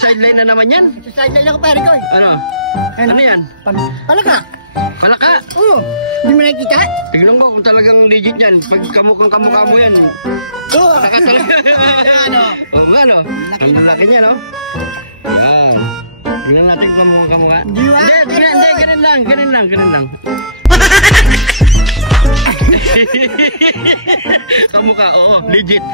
Sideline na naman yan. Sideline ako pare ko. Ano? Ano yan? Palaka. Palaka? Oo. Hindi mo nakikita? Tignan ko kung talagang legit yan. Pag kamukhang kamukha mo yan. Oo. Palaka talaga. Ano? Oo nga no? Ang lalaki niya no? Yan. Tignan natin kung kamukhang kamukha. Hindi, ganun lang. Kamukha, oo. Legit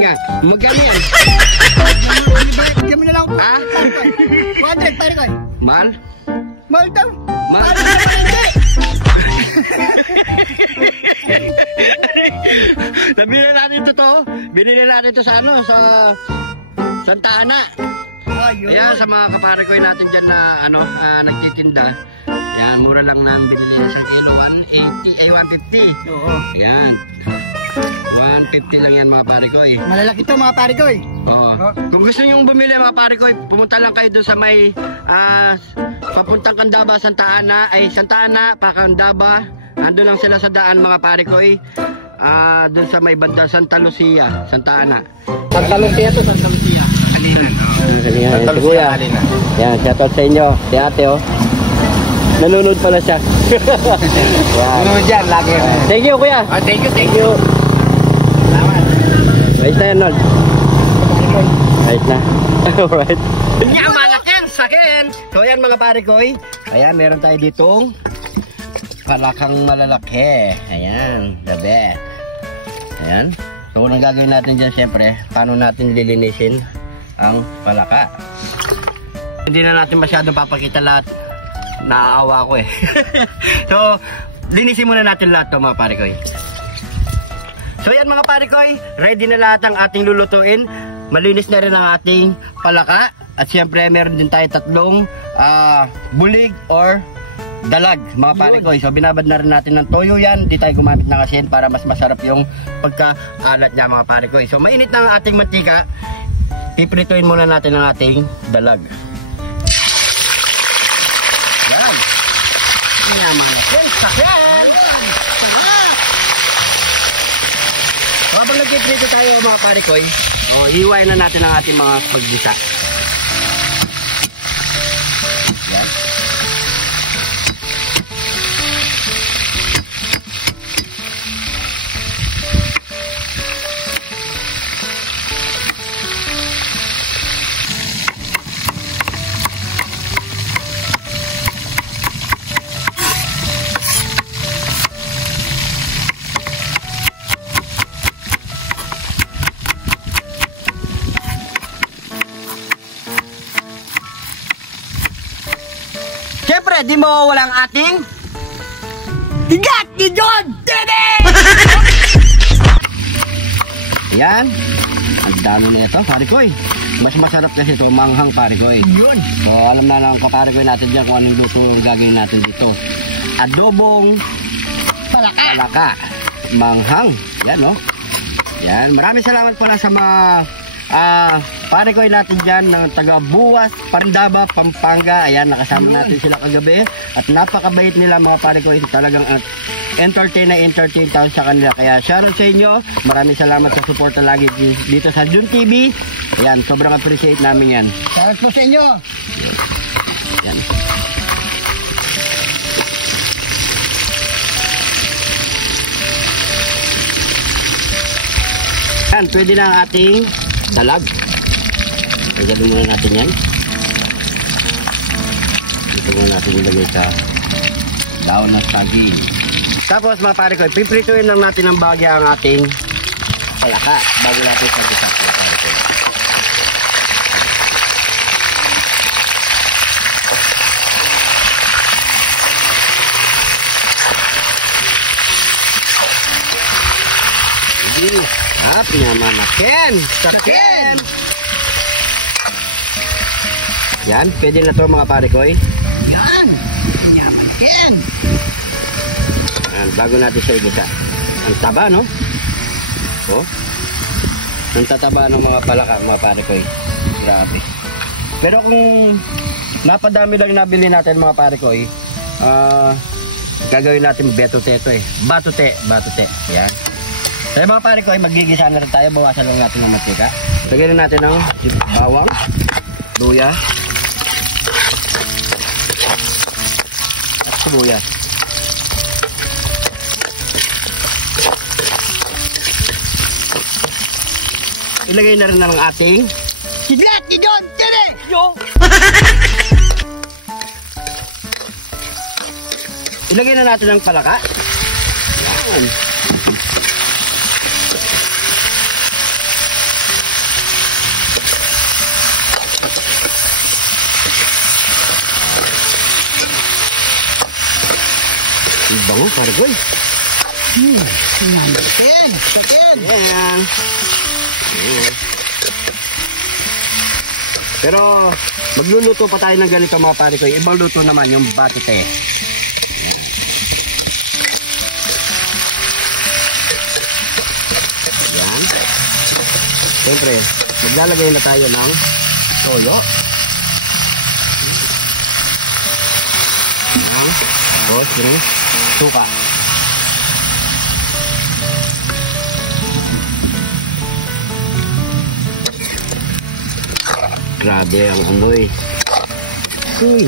nga. Magkano yan? Bigyan mo na lang ako. Ha? 200 pare ko. Mahal? Mahal daw. Mahal? Nabili natin ito to. Binili natin ito sa ano, sa Santa Ana. Ayan, sa mga kapare ko natin dyan na ano, nagtitinda. Ayan, mura lang na binili sa kilo. 150. Oo. Ayan. 150 lang yan mga pare ko eh. Malalaki to mga pare ko eh. Oo. Kung gusto nyo bumili mga pare ko, pumunta lang kayo doon sa may papuntang Candaba, Santa Ana, Pacandaba. Ando lang sila sa daan mga pare ko eh. Doon sa may banda Santa Lucia, Santa Ana. Santa Lucia to, Santa Lucia. Santa Lucia. Yan, shoutout sa inyo. Si ate oh. Nanonood pala siya. Nanonood dyan, lagi. Thank you kuya. Thank you. Salamat. Ayos na yan, Nod. Ayos na. Alright. Yamalak yan sa akin. So yan mga pare ko. Ayan, meron tayo ditong palakang malalaki. Ayan, the best. Ayan. So unang gagawin natin dyan syempre, paano natin lilinisin ang palaka. Hindi na natin masyadong papakita lahat. Naaawa ko eh. So, linisin muna natin lahat to mga pare ko. So yan mga pare ko, ready na lahat ang ating lulutuin. Malinis na rin ang ating palaka. At siyempre meron din tayo tatlong bulig or dalag mga pare ko. So binabad na rin natin ng toyo yan. Di tayo gumamit ng asin para mas masarap yung pagkaalat niya mga pare ko. So mainit na ang ating mantika. Piprituin muna natin ang ating dalag. Yan. Yaman natin. Sakyan! Habang nag-prito tayo mga pare ko, iiwain na natin ang ating mga paggisa. Yan. Siyempre, di mo walang ating Higat ni John Dede! Yan. Ang dami na ito, pare ko. Mas masarap kasi ito, manghang pare ko. Yun. So, alam na lang kapare ko natin dyan kung anong luto ang gagawin natin dito. Adobong palaka. Manghang. Yan, no? Yan. Maraming salamat pala sa mga pare ko natin dyan ng taga Buwas, Pandaba, Pampanga. Ayan, nakasama natin sila kagabi. At napakabait nila mga pare ko. Talagang entertain tayo sa kanila. Kaya shoutout sa inyo. Maraming salamat sa support na lagi dito sa Jun TV. Ayan, sobrang appreciate namin yan. Shoutout po sa inyo. Ayan. Ayan, pwede na ang ating dalag. Ilagay muna natin yan. Ito muna natin ilagay sa daon ng saging. Tapos mga pare ko, piprituin lang natin ng bagya ang ating palaka bago natin sagutan mga pare ko. Pinamanakin. Sakin. Yan, pwede na to mga pare ko. Yan. Pinamanakin. Yan, bago natin siya igisa. Ang taba, no? Oh. Ang tataba ng mga palaka, mga pare ko. Grabe. Pero kung napadami lang nabili natin mga pare ko gagawin natin betote ito eh. Batute. Yan. So mga pare ko magigisa na rin tayo. Bawasan lang natin ng mantika. Lagyan na natin ng bawang, luya, at sibuyas. Ilagay na rin ng ating Kidlat, kidon, tiri! yo! Ilagay na natin ng palaka. Yan. Bango, kargoy. Sakin. Yan. Pero magluluto pa tayo ng ganito mga pare ko. Ibang luto naman yung batute. Yan. Siyempre, maglalagay na tayo ng toyo. Yan. Tapos yung suka. Grabe ang amoy. Uy.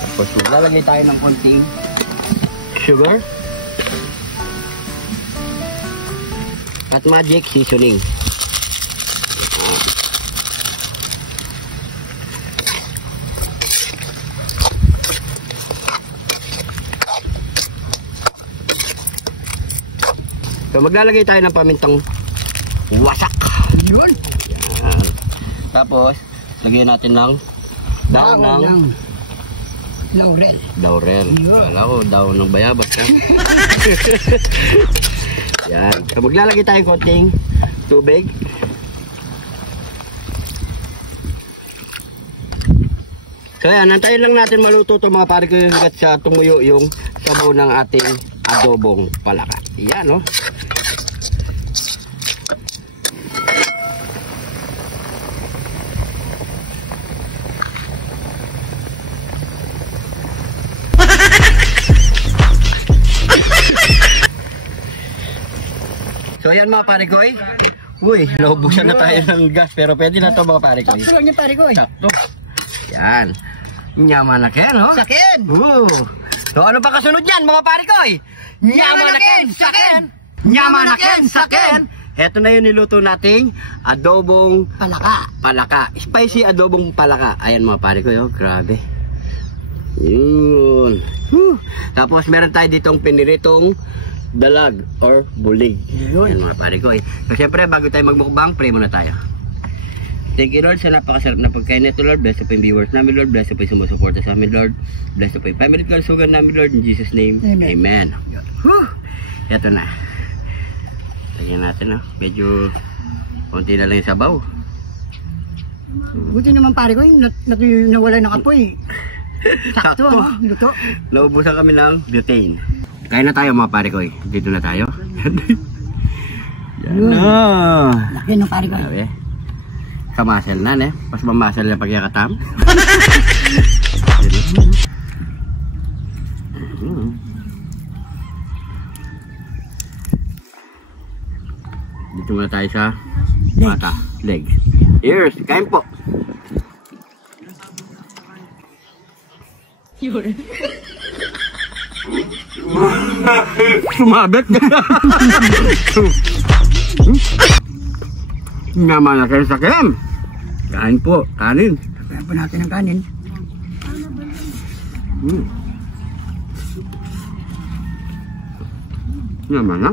Tapos maglalagay tayo ng konting sugar at magic seasoning. So maglalagay tayo ng pamintang wasak. Yun. Yan. Tapos, lagyan natin ng daon ng Laurel. laurel. Yeah. Wala ko, daon ng bayabas. Yan. So, maglalagay tayo konting tubig. So, yan. Nantayin lang natin maluto ito mga pare ko hanggat sa tumuyo yung sabaw ng ating adobong palaka. Yan, no? So yan mga pare ko uy, naubusan na tayo ng gas pero pwede na to mga pare ko. Sakto lang yung pare ko. Sakto. Yan. Nyamanaken, no? Sakin. So ano pa kasunod yan mga pare ko? Nyamanaken, sakin. Nyamanaken, sakin. Heto na yung niluto nating adobong Palaka. Spicy adobong palaka. Ayan mga pare ko, grabe. Yun. Tapos meron tayo ditong piniritong dalag or bulig. Yun mga pare ko. So syempre bago tayo magmukbang, pray muna tayo. Thank you Lord sa napakasarap na pagkain nito Lord. Bless po yung viewers namin Lord. Bless po yung sumusuporta sa amin Lord. Bless po yung family kalusugan namin Lord. In Jesus name, Amen. Ito na. Lagyan natin medyo konti na lang yung sabaw. Buti naman pare ko, nawala ng apoy. Sakto, luto. Naubusan kami ng butane. Kain na tayo mga pare ko. Dito na tayo. Yan na. Laki ng pare ko. Sabi. Kamasel na mas mamasel na pagyakatam. Dito muna tayo sa mata, legs, ears. Kain po. Sumabit. Naman na kayo sa kem. Kain po, kanin. Kaya po natin ang kanin. Naman na.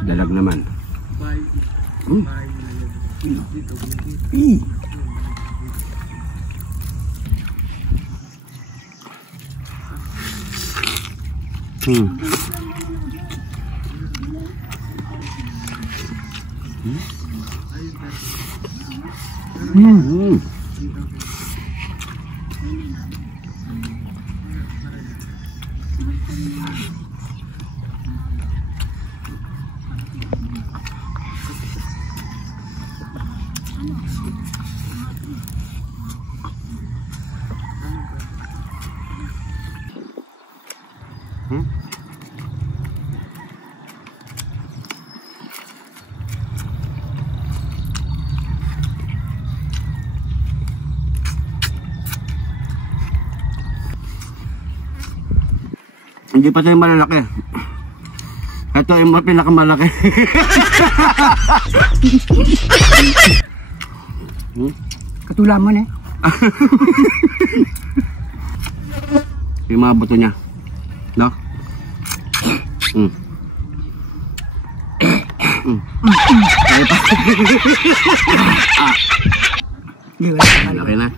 Dalag naman. Hindi pa tayo malalaki. Ito yung pinakamalaki. Katulaman eh. Yung mga buto niya. No? Kaya pa. Hindi, wala. Okay na.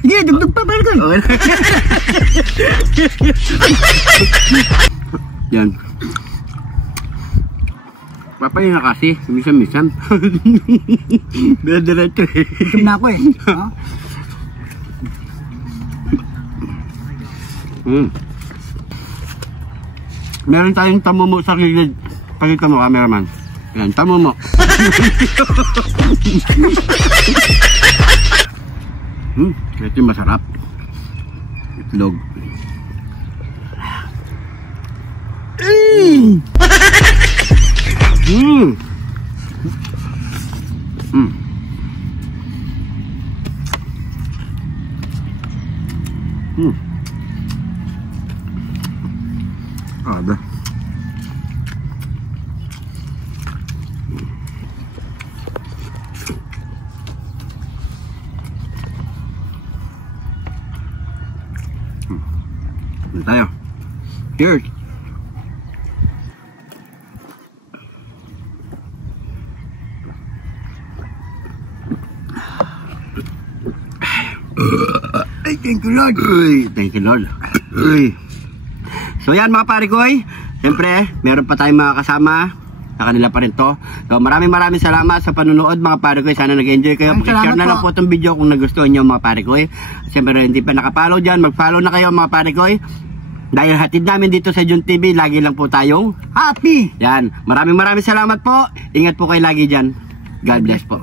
Sige, dugdug pa, Parikoy. Okay na. Yan. Papayin na kasi. Minsan-minsan. Diretso eh. Gutom na ako eh. Ha? Meron tayong tamumo sa gilid. Pakita mo, cameraman. Yan, tamumo. Ito yung masarap. Itlog. Ada. Tayo. Cheers. Ay, thank you Lord. Thank you Lord. So yan mga Parikoy, siyempre meron pa tayong mga kasama na kanila pa rin to. So maraming salamat sa panunood mga Parikoy. Sana nag-enjoy kayo. Pakishare na lang po itong video kung nagustuhan nyo mga Parikoy. Siyempre hindi pa nakapollow dyan, mag-follow na kayo mga Parikoy. Dahil hatid namin dito sa Jun TV, lagi lang po tayong happy. Yan, maraming salamat po. Ingat po kayo lagi dyan. God bless po.